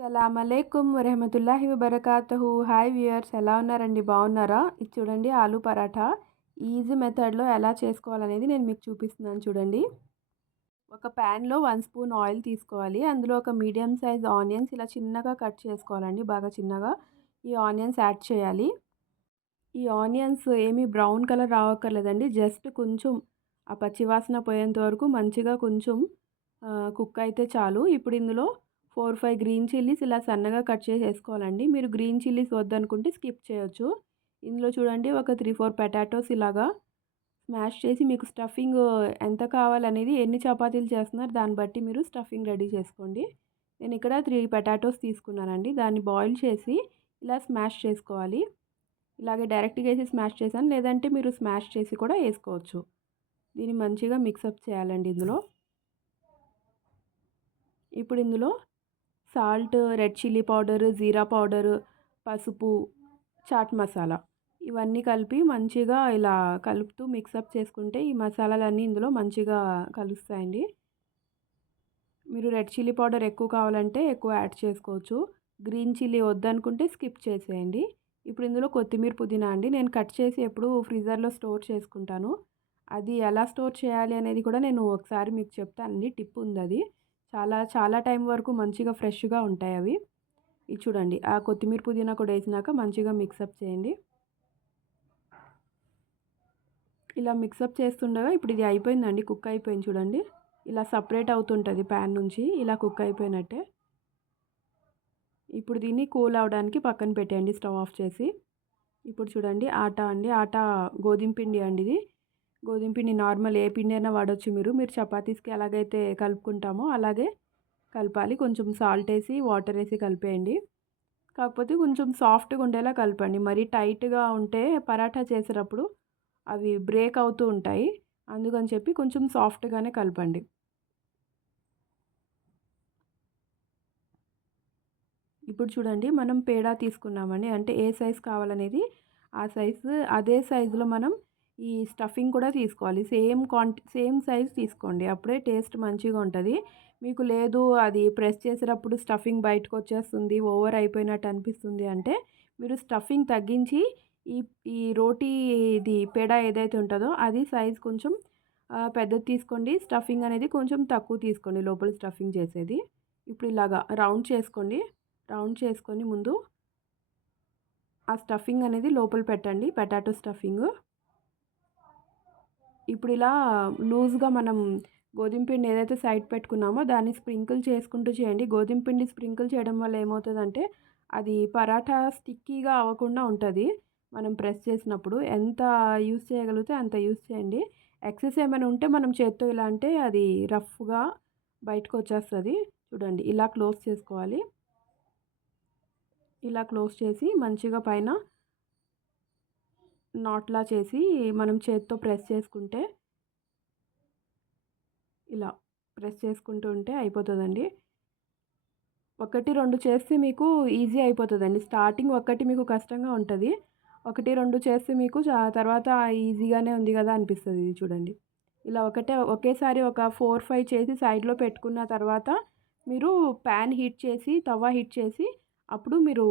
సలామలేకుం వరహమతుల్లాహి వబరకాతుహు. Hi viewers, ఎలా ఉన్నారండి? బాగున్నారా? ఇది చూడండి, ఆలూ పరాఠా ఈజీ మెథడ్లో ఎలా చేసుకోవాలనేది నేను మీకు చూపిస్తున్నాను చూడండి. ఒక ప్యాన్లో 1 స్పూన్ ఆయిల్ తీసుకోవాలి. అందులో ఒక మీడియం సైజ్ ఆనియన్స్ ఇలా చిన్నగా కట్ చేసుకోవాలండి, బాగా చిన్నగా. ఈ ఆనియన్స్ యాడ్ చేయాలి. ఈ ఆనియన్స్ ఏమీ బ్రౌన్ కలర్ రావక్కర్లేదండి, జస్ట్ కొంచెం ఆ పచ్చివాసన పోయేంత వరకు మంచిగా కొంచెం కుక్ అయితే చాలు. ఇప్పుడు ఇందులో 4-5 గ్రీన్ చిల్లీస్ ఇలా సన్నగా కట్ చేసి వేసుకోవాలండి. మీరు గ్రీన్ చిల్లీస్ వద్దనుకుంటే స్కిప్ చేయొచ్చు. ఇందులో చూడండి ఒక 3-4 పొటాటోస్ ఇలాగా స్మాష్ చేసి, మీకు స్టఫింగ్ ఎంత కావాలనేది, ఎన్ని చపాతీలు చేస్తున్నారు దాన్ని బట్టి మీరు స్టఫింగ్ రెడీ చేసుకోండి. నేను ఇక్కడ 3 పొటాటోస్ తీసుకున్నానండి. దాన్ని బాయిల్ చేసి ఇలా స్మాష్ చేసుకోవాలి. ఇలాగే డైరెక్ట్గా వేసి స్మాష్ చేశాను, లేదంటే మీరు స్మాష్ చేసి కూడా వేసుకోవచ్చు. దీన్ని మంచిగా మిక్సప్ చేయాలండి ఇందులో. ఇప్పుడు ఇందులో సాల్ట్, రెడ్ చిల్లీ పౌడర్, జీరా పౌడర్, పసుపు, చాట్ మసాలా ఇవన్నీ కలిపి మంచిగా ఇలా కలుపుతూ మిక్సప్ చేసుకుంటే ఈ మసాలాలన్నీ ఇందులో మంచిగా కలుస్తాయండి. మీరు రెడ్ చిల్లీ పౌడర్ ఎక్కువ కావాలంటే ఎక్కువ యాడ్ చేసుకోవచ్చు. గ్రీన్ చిల్లీ వద్దనుకుంటే స్కిప్ చేసేయండి. ఇప్పుడు ఇందులో కొత్తిమీర, పుదీనా అండి. నేను కట్ చేసి ఎప్పుడు ఫ్రీజర్లో స్టోర్ చేసుకుంటాను. అది ఎలా స్టోర్ చేయాలి అనేది కూడా నేను ఒకసారి మీకు చెప్తానండి, టిప్ ఉంది అది. చాలా చాలా టైం వరకు మంచిగా ఫ్రెష్గా ఉంటాయి అవి. ఇది చూడండి, ఆ కొత్తిమీర, పుదీనా కూడా వేసినాక మంచిగా మిక్సప్ చేయండి. ఇలా మిక్సప్ చేస్తుండగా ఇప్పుడు ఇది అయిపోయిందండి, కుక్ అయిపోయింది చూడండి. ఇలా సపరేట్ అవుతుంటుంది ప్యాన్ నుంచి, ఇలా కుక్ అయిపోయినట్టే. ఇప్పుడు దీన్ని కూల్ అవడానికి పక్కన పెట్టేయండి, స్టవ్ ఆఫ్ చేసి. ఇప్పుడు చూడండి, ఆటా అండి. ఆటా గోధుమ పిండి అండి ఇది. గోధుమ పిండి నార్మల్ ఏ పిండి అయినా వాడచ్చు. మీరు చపాతీస్కి ఎలాగైతే కలుపుకుంటామో అలాగే కలపాలి. కొంచెం సాల్ట్ వేసి, వాటర్ వేసి కలిపేయండి. కాకపోతే కొంచెం సాఫ్ట్గా ఉండేలా కలపండి. మరీ టైట్గా ఉంటే పరాఠా చేసేటప్పుడు అవి బ్రేక్ అవుతూ ఉంటాయి. అందుకని చెప్పి కొంచెం సాఫ్ట్గానే కలపండి. ఇప్పుడు చూడండి, మనం పేడా తీసుకున్నామండి. అంటే ఏ సైజు కావాలనేది ఆ సైజు, అదే సైజులో మనం ఈ స్టఫింగ్ కూడా తీసుకోవాలి. సేమ్ సైజ్ తీసుకోండి, అప్పుడే టేస్ట్ మంచిగా ఉంటుంది. మీకు లేదు అది ప్రెస్ చేసేటప్పుడు స్టఫింగ్ బయటకు వచ్చేస్తుంది, ఓవర్ అయిపోయినట్టు అనిపిస్తుంది అంటే మీరు స్టఫింగ్ తగ్గించి ఈ ఈ రోటీ ఇది పేడా ఏదైతే ఉంటుందో అది సైజ్ కొంచెం పెద్దది తీసుకోండి. స్టఫింగ్ అనేది కొంచెం తక్కువ తీసుకోండి, లోపల స్టఫింగ్ చేసేది. ఇప్పుడు ఇలాగా రౌండ్ చేసుకోండి. రౌండ్ చేసుకొని ముందు ఆ స్టఫింగ్ అనేది లోపల పెట్టండి, పొటాటో స్టఫింగ్. ఇప్పుడు ఇలా లూజ్గా మనం గోధుమ పిండి ఏదైతే సైడ్ పెట్టుకున్నామో దాన్ని స్ప్రింకిల్ చేసుకుంటూ చేయండి. గోధుమ పిండి స్ప్రింకిల్ చేయడం వల్ల ఏమవుతుందంటే అది పరాఠా స్టిక్కీగా అవ్వకుండా ఉంటుంది. మనం ప్రెస్ చేసినప్పుడు ఎంత యూస్ చేయగలిగితే అంత యూస్ చేయండి. ఎక్సెస్ ఏమైనా ఉంటే మనం చేత్తో ఇలా అంటే అది రఫ్గా బయటకు వచ్చేస్తుంది. చూడండి, ఇలా క్లోజ్ చేసుకోవాలి. ఇలా క్లోజ్ చేసి మంచిగా పైన నాట్లా చేసి మనం చేత్తో ప్రెస్ చేసుకుంటే, ఇలా ప్రెస్ చేసుకుంటూ ఉంటే అయిపోతుందండి. 1-2 చేస్తే మీకు ఈజీ అయిపోతుందండి. స్టార్టింగ్ ఒక్కటి మీకు కష్టంగా ఉంటుంది. 1-2 చేస్తే మీకు తర్వాత ఈజీగానే ఉంది కదా అనిపిస్తుంది. ఇది చూడండి, ఇలా ఒకేసారి ఒక 4-5 చేసి సైడ్లో పెట్టుకున్న తర్వాత మీరు ప్యాన్ హీట్ చేసి, తవా హీట్ చేసి అప్పుడు మీరు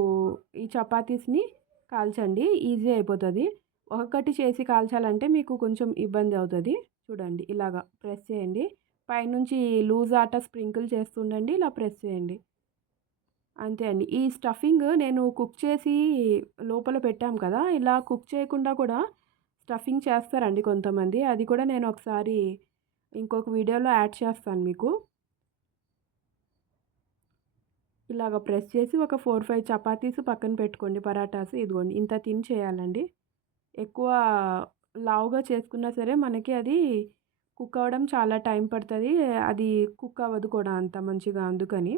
ఈ చపాతీస్ని కాల్చండి, ఈజీ అయిపోతుంది. ఒక్కొక్కటి చేసి కాల్చాలంటే మీకు కొంచెం ఇబ్బంది అవుతుంది. చూడండి, ఇలాగా ప్రెస్ చేయండి. పైనుంచి లూజ్ ఆటా స్ప్రింకిల్ చేస్తుండండి, ఇలా ప్రెస్ చేయండి. అంతే అండి. ఈ స్టఫింగ్ నేను కుక్ చేసి లోపల పెట్టాం కదా, ఇలా కుక్ చేయకుండా కూడా స్టఫింగ్ చేస్తారండి కొంతమంది. అది కూడా నేను ఒకసారి ఇంకొక వీడియోలో యాడ్ చేస్తాను మీకు. ఇలాగ ప్రెస్ చేసి ఒక 4-5 చపాతీస్ పక్కన పెట్టుకోండి, పరాటాస్. ఇదిగోండి, ఇంత తిన్ చేయాలండి. ఎక్కువ లావుగా చేసుకున్నా సరే మనకి అది కుక్ అవ్వడం చాలా టైం పడుతుంది. అది కుక్ అవ్వదు కూడా అంత మంచిగా. అందుకని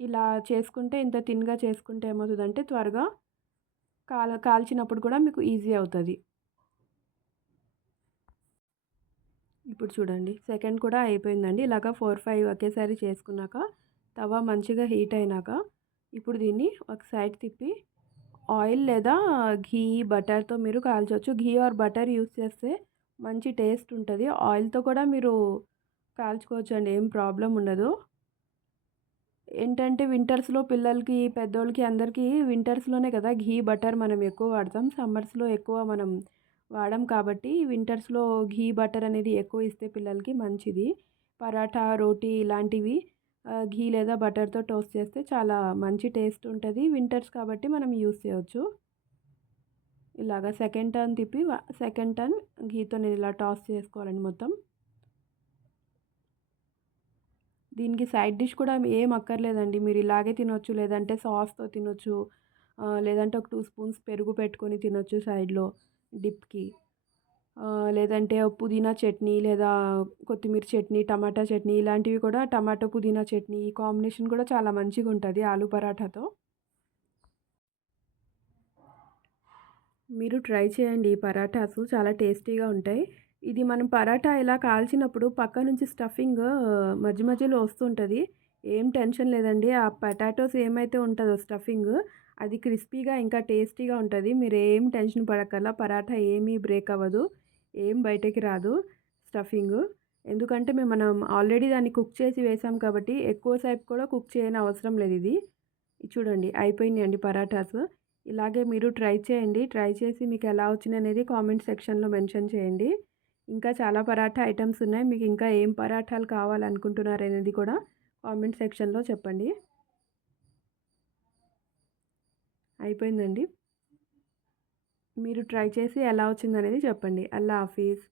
ఇలా చేసుకుంటే, ఇంత తిన్గా చేసుకుంటే ఏమవుతుందంటే త్వరగా కాల్చినప్పుడు కూడా మీకు ఈజీ అవుతుంది. ఇప్పుడు చూడండి, సెకండ్ కూడా అయిపోయిందండి. ఇలాగ 4-5 ఒకేసారి చేసుకున్నాక తవా మంచిగా హీట్ అయినాక ఇప్పుడు దీన్ని ఒక సైడ్ తిప్పి ఆయిల్ లేదా ఘీ, బటర్తో మీరు కాల్చవచ్చు. ఘీ ఆర్ బటర్ యూస్ చేస్తే మంచి టేస్ట్ ఉంటుంది. ఆయిల్తో కూడా మీరు కాల్చుకోవచ్చు అండి, ఏం ప్రాబ్లం ఉండదు. ఏంటంటే వింటర్స్‌లో పిల్లలకి, పెద్దోళ్ళకి అందరికీ వింటర్స్‌లోనే కదా ఘీ, బటర్ మనం ఎక్కువ వాడతాం. సమ్మర్స్‌లో ఎక్కువ మనం వాడం కాబట్టి వింటర్స్‌లో ఘీ, బటర్ అనేది ఎక్కువ ఇస్తే పిల్లలకి మంచిది. పరాఠా, రోటీ ఇలాంటివి ఘీ లేదా బటర్‌తో టోస్ట్ చేస్తే చాలా మంచి టేస్ట్ ఉంటది. వింటర్స్ కాబట్టి మనం యూజ్ చేయొచ్చు. ఇలాగ సెకండ్ టర్న్ తిప్పి సెకండ్ టర్న్ ఘీతో నేను ఇలా టాస్ చేసుకోవాలండి మొత్తం. దీనికి సైడ్ డిష్ కూడా ఏం అక్కర్లేదండి. మీరు ఇలాగే తినొచ్చు. లేదంటే సాస్‌తో తినొచ్చు. లేదంటే ఒక 2 స్పూన్స్ పెరుగు పెట్టుకొని తినొచ్చు సైడ్‌లో డిప్‌కి. లేదంటే పుదీనా చట్నీ లేదా కొత్తిమీర చట్నీ, టమాటా చట్నీ ఇలాంటివి కూడా టమాటో, పుదీనా చట్నీ ఈ కాంబినేషన్ కూడా చాలా మంచిగుంటది ఆలు పరాఠాతో. మీరు ట్రై చేయండి ఈ పరాఠాసు చాలా టేస్టీగా ఉంటాయి. ఇది మనం పరాఠా ఇలా కాల్చినప్పుడు పక్క నుంచి స్టఫింగ్ మధ్య మధ్యలో వస్తుంటది. ఏం టెన్షన్ లేదండి. ఆ పొటాటోస్ ఏమైతే ఉంటదో స్టఫింగ్ అది క్రిస్పీగా ఇంకా టేస్టీగా ఉంటది. మీరేం టెన్షన్ పడక్కర్లా. పరాఠా ఏమీ బ్రేక్ అవ్వదు. ఏం బయటకి రాదు స్టఫింగు. ఎందుకంటే మనం ఆల్రెడీ దాన్ని కుక్ చేసి వేసాం కాబట్టి ఎక్కువ సేపు కూడా కుక్ చేయని అవసరం లేదిది. చూడండి అయిపోయినాయండి పరాఠాసు. ఇలాగే మీరు ట్రై చేయండి. ట్రై చేసి మీకు ఎలా వచ్చినాయనేది కామెంట్ సెక్షన్‌లో మెన్షన్ చేయండి. ఇంకా చాలా పరాఠా ఐటెమ్స్ ఉన్నాయి. మీకు ఇంకా ఏం పరాఠాలు కావాలనుకుంటున్నారనేది కూడా కామెంట్ సెక్షన్‌లో చెప్పండి. అయిపోయిందండి. మీరు ట్రై చేసి ఎలా వచ్చిందనేది చెప్పండి. అల్లా హాఫీజ్.